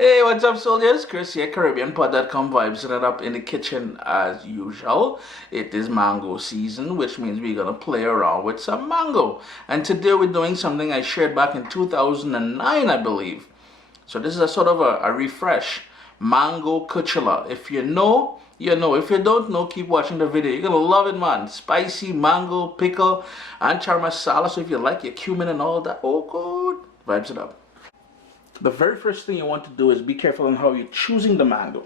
Hey, what's up, soldiers? Chris here, CaribbeanPot.com, vibes it up in the kitchen as usual. It is mango season, which means we're gonna play around with some mango. And today we're doing something I shared back in 2009, I believe. So this is a sort of a refresh. Mango Kuchela. If you know, you know. If you don't know, keep watching the video. You're gonna love it, man. Spicy mango pickle, Anchar Massala. So if you like your cumin and all that, oh good. Vibes it up. The very first thing you want to do is be careful on how you're choosing the mango.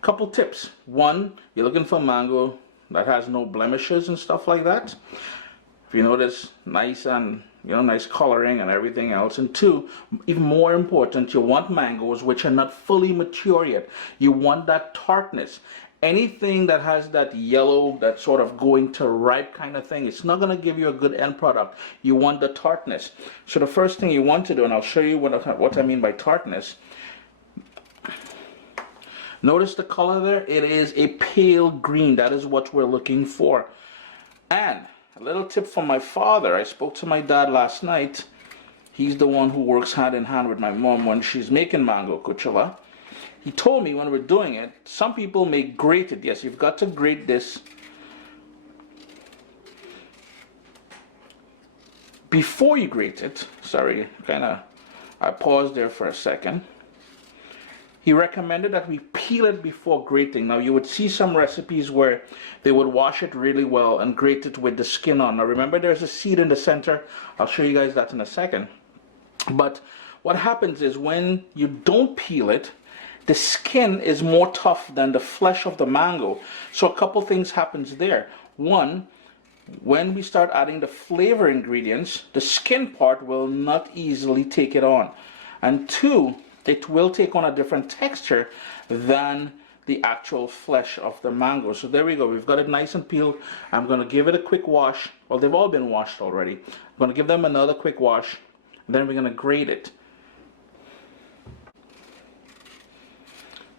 Couple tips. One, you're looking for mango that has no blemishes and stuff like that. If you notice, nice and nice coloring and everything else. And two, even more important, you want mangoes which are not fully mature yet. You want that tartness. Anything that has that yellow, that sort of going to ripe kind of thing, it's not going to give you a good end product. You want the tartness. So the first thing you want to do, and I'll show you what I mean by tartness. Notice the color there? It is a pale green. That is what we're looking for. And a little tip from my father. I spoke to my dad last night. He's the one who works hand in hand with my mom when she's making Mango Kuchela. He told me when we're doing it, some people may grate it. Yes, you've got to grate this before you grate it. Sorry, I paused there for a second. He recommended that we peel it before grating. Now you would see some recipes where they would wash it really well and grate it with the skin on. Now remember, there's a seed in the center. I'll show you guys that in a second. But what happens is when you don't peel it, the skin is more tough than the flesh of the mango. So a couple things happens there. One, when we start adding the flavor ingredients, the skin part will not easily take it on. And two, it will take on a different texture than the actual flesh of the mango. So there we go. We've got it nice and peeled. I'm going to give it a quick wash. Well, they've all been washed already. I'm going to give them another quick wash. And then we're going to grate it.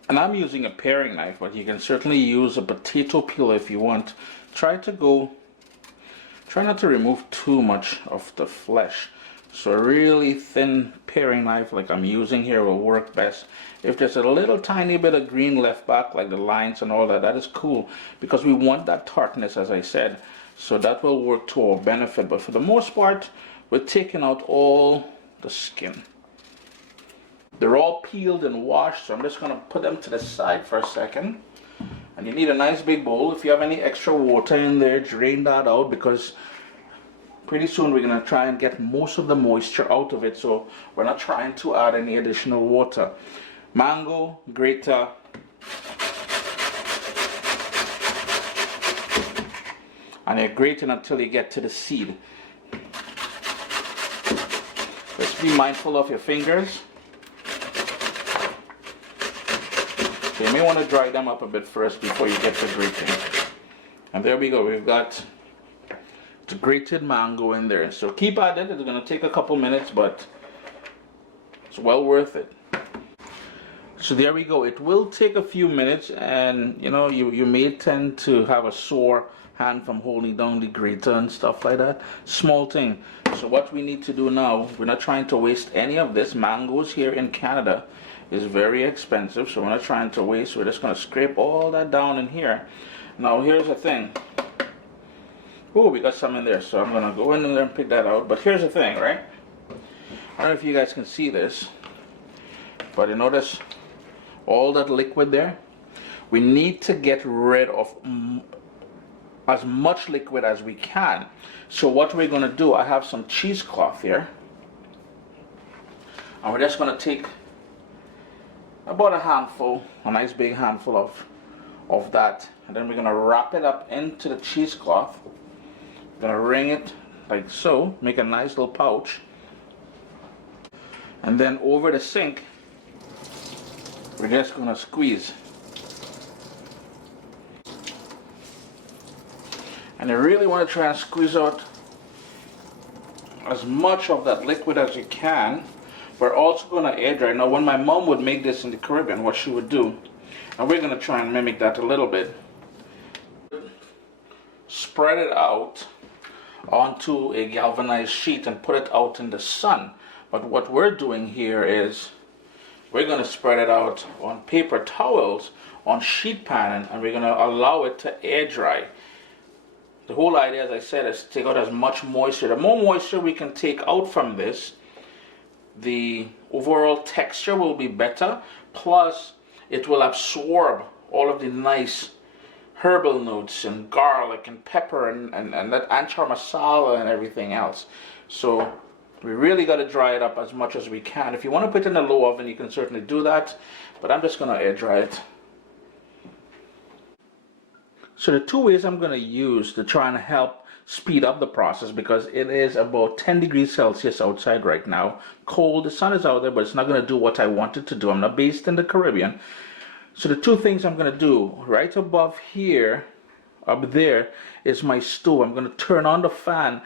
And I'm using a paring knife, but you can certainly use a potato peeler if you want. Try not to remove too much of the flesh. So a really thin paring knife like I'm using here will work best. If there's a little tiny bit of green left back, like the lines and all that, that is cool, because we want that tartness, as I said. So that will work to our benefit. But for the most part, we're taking out all the skin. They're all peeled and washed, so I'm just going to put them to the side for a second. And you need a nice big bowl. If you have any extra water in there, drain that out, because pretty soon we're going to try and get most of the moisture out of it, so we're not trying to add any additional water. Mango grater. And you're grating until you get to the seed. Just be mindful of your fingers. So you may want to dry them up a bit first before you get to grating. And there we go. We've got the grated mango in there. So keep at it. It's going to take a couple minutes, but it's well worth it. So there we go. It will take a few minutes, and you may tend to have a sore hand from holding down the grater and stuff like that. Small thing. So what we need to do now, we're not trying to waste any of this. Mangoes here in Canada is very expensive, so we're not trying to waste. We're just going to scrape all that down in here. Now here's the thing. Oh, we got some in there, so I'm going to go in there and pick that out. But here's the thing, right? I don't know if you guys can see this, but you notice all that liquid there? We need to get rid of as much liquid as we can. So what we're going to do, I have some cheesecloth here, and we're just going to take about a handful, a nice big handful of that, and then we're going to wrap it up into the cheesecloth. We're going to wring it like so, make a nice little pouch, and then over the sink we're just going to squeeze. And you really want to try and squeeze out as much of that liquid as you can. We're also going to air dry. Now when my mom would make this in the Caribbean, what she would do, and we're going to try and mimic that a little bit, spread it out onto a galvanized sheet and put it out in the sun. But what we're doing here is we're going to spread it out on paper towels on sheet pan, and we're going to allow it to air dry. The whole idea, as I said, is to take out as much moisture. The more moisture we can take out from this, the overall texture will be better, plus it will absorb all of the nice herbal notes and garlic and pepper and that Anchar Massala and everything else. So we really got to dry it up as much as we can. If you want to put it in a low oven, you can certainly do that, but I'm just going to air dry it. So the two ways I'm going to use to try and help speed up the process, because it is about 10 degrees Celsius outside right now, cold, the sun is out there, but it's not going to do what I want it to do. I'm not based in the Caribbean. So the two things I'm going to do, right above here, up there, is my stove. I'm going to turn on the fan,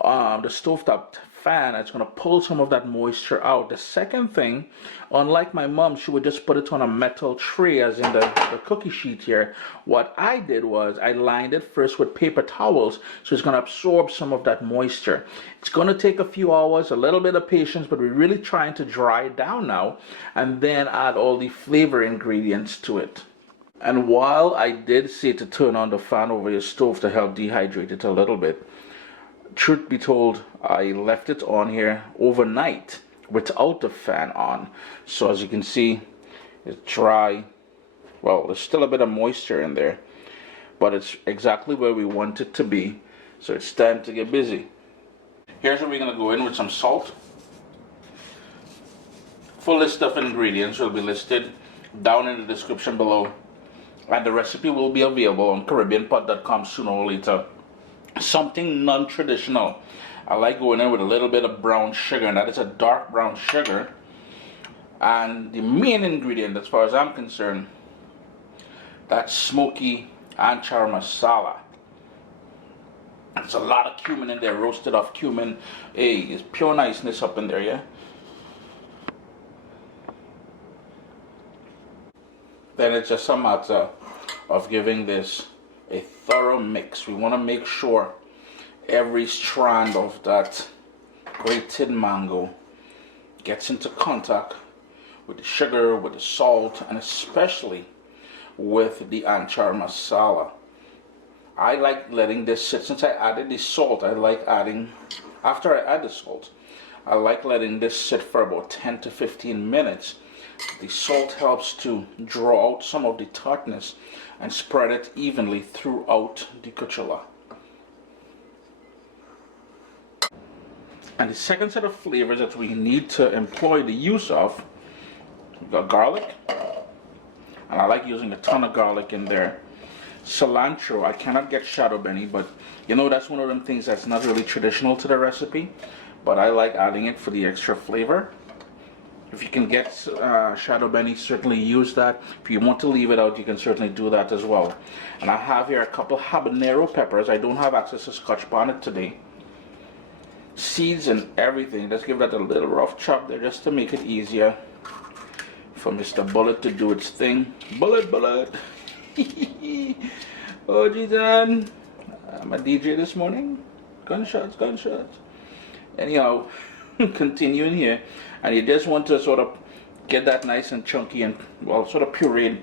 the stovetop fan. It's going to pull some of that moisture out. The second thing, unlike my mom, she would just put it on a metal tray, as in the cookie sheet here. What I did was I lined it first with paper towels, so it's going to absorb some of that moisture. It's going to take a few hours, a little bit of patience, but we're really trying to dry it down now, and then add all the flavor ingredients to it. And while I did say to turn on the fan over your stove to help dehydrate it a little bit, truth be told, I left it on here overnight without the fan on. So as you can see, it's dry. Well, there's still a bit of moisture in there, but it's exactly where we want it to be. So it's time to get busy. Here's where we're going to go in with some salt. Full list of ingredients will be listed down in the description below, and the recipe will be available on CaribbeanPot.com sooner or later. Something non-traditional. I like going in with a little bit of brown sugar, and that is a dark brown sugar. And the main ingredient, as far as I'm concerned, that smoky Anchar Massala. There's a lot of cumin in there, roasted off cumin. Hey, it's pure niceness up in there, yeah? Then it's just a matter of giving this a thorough mix. We want to make sure every strand of that grated mango gets into contact with the sugar, with the salt, and especially with the Anchar Massala. I like letting this sit. Since I added the salt, I like adding, after I add the salt, I like letting this sit for about 10 to 15 minutes. The salt helps to draw out some of the tartness and spread it evenly throughout the Kuchela. And the second set of flavors that we need to employ the use of, we've got garlic, and I like using a ton of garlic in there. Cilantro, I cannot get shadow benny, but you know, that's one of them things that's not really traditional to the recipe, but I like adding it for the extra flavor. If you can get shadow benny, certainly use that. If you want to leave it out, you can certainly do that as well. And I have here a couple habanero peppers. I don't have access to Scotch bonnet today. Seeds and everything. Let's give that a little rough chop there just to make it easier for Mr. Bullet to do its thing. Bullet, bullet. Oh, G-Dan. I'm a DJ this morning. Gunshots, gunshots. Anyhow, continuing here. And you just want to sort of get that nice and chunky and, well, sort of pureed.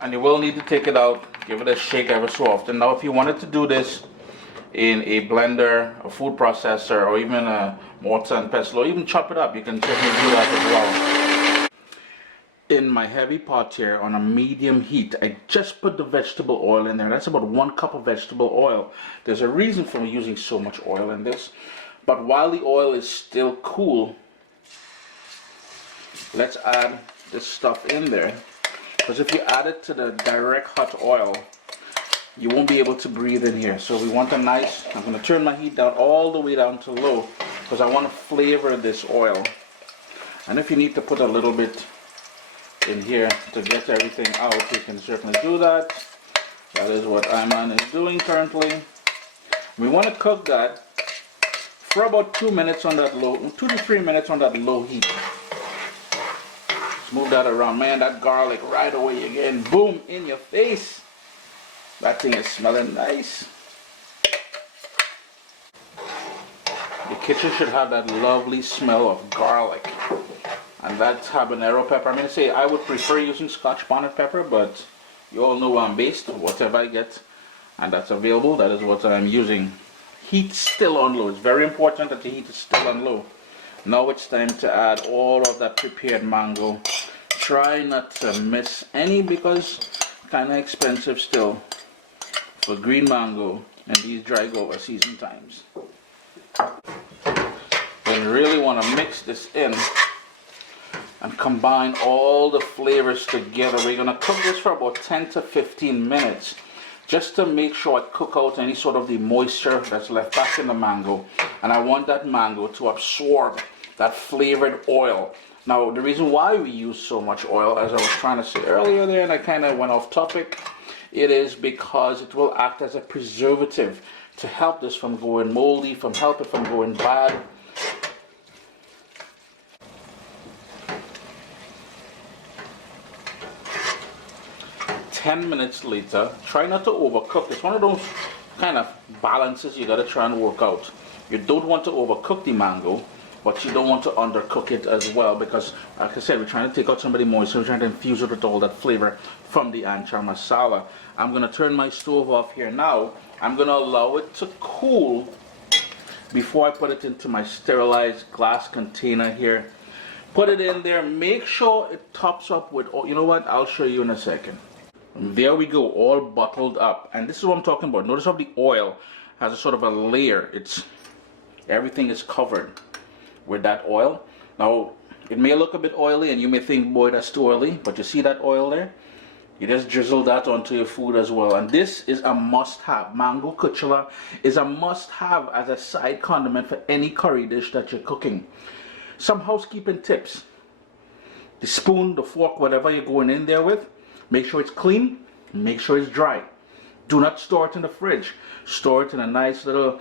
And you will need to take it out, give it a shake every so often. Now, if you wanted to do this in a blender, a food processor, or even a mortar and pestle, or even chop it up, you can certainly do that as well. In my heavy pot here on a medium heat, I just put the vegetable oil in there. That's about 1 cup of vegetable oil. There's a reason for me using so much oil in this. But while the oil is still cool, let's add this stuff in there. Because if you add it to the direct hot oil, you won't be able to breathe in here. So we want a nice, I'm going to turn my heat down all the way down to low, because I want to flavor this oil. And if you need to put a little bit in here to get everything out, you can certainly do that. That is what Iman is doing currently. We want to cook that for about 2 minutes on that low, 2 to 3 minutes on that low heat. Move that around. Man, that garlic right away again. Boom, in your face. That thing is smelling nice. The kitchen should have that lovely smell of garlic. And that's habanero pepper. I'm going to say I would prefer using Scotch bonnet pepper, but you all know where I'm based. Whatever I get and that's available, that is what I'm using. Heat still on low. It's very important that the heat is still on low. Now it's time to add all of that prepared mango. Try not to miss any because kind of expensive still for green mango in these dry Gova season times. You really want to mix this in and combine all the flavors together. We're going to cook this for about 10 to 15 minutes just to make sure I cook out any sort of the moisture that's left back in the mango. And I want that mango to absorb that flavored oil. Now, the reason why we use so much oil, as I was trying to say earlier there, and I kind of went off topic, it is because it will act as a preservative to help this from going moldy, help it from going bad. Ten minutes later, try not to overcook. It's one of those kind of balances you got to try and work out. You don't want to overcook the mango, but you don't want to undercook it as well, because like I said, we're trying to take out some of the moisture, we're trying to infuse it with all that flavor from the Anchar Massala. I'm going to turn my stove off here now. I'm going to allow it to cool before I put it into my sterilized glass container here. Put it in there, make sure it tops up with, you know what, I'll show you in a second. There we go, all bottled up. And this is what I'm talking about. Notice how the oil has a sort of a layer. Everything is covered with that oil. Now, it may look a bit oily and you may think, boy, that's too oily. But you see that oil there? You just drizzle that onto your food as well. And this is a must-have. Mango Kuchela is a must-have as a side condiment for any curry dish that you're cooking. Some housekeeping tips. The spoon, the fork, whatever you're going in there with, make sure it's clean, make sure it's dry. Do not store it in the fridge. Store it in a nice little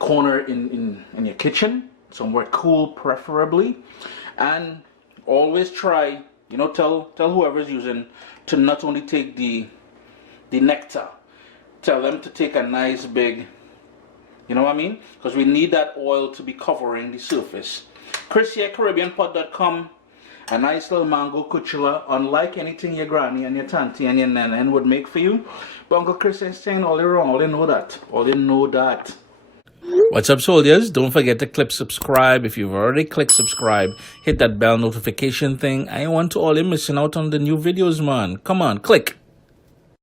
corner in your kitchen, somewhere cool preferably. And always try, you know, tell whoever's using to not only take the nectar, tell them to take a nice big, you know what I mean? Because we need that oil to be covering the surface. Chris here, CaribbeanPot.com. A nice little mango kuchela, unlike anything your granny and your tanty and your nana would make for you. But Uncle Chris ain't saying all they wrong, all they know that. All they know that. What's up, soldiers? Don't forget to click subscribe. If you've already clicked subscribe, hit that bell notification thing. I want to all you missing out on the new videos, man. Come on, click.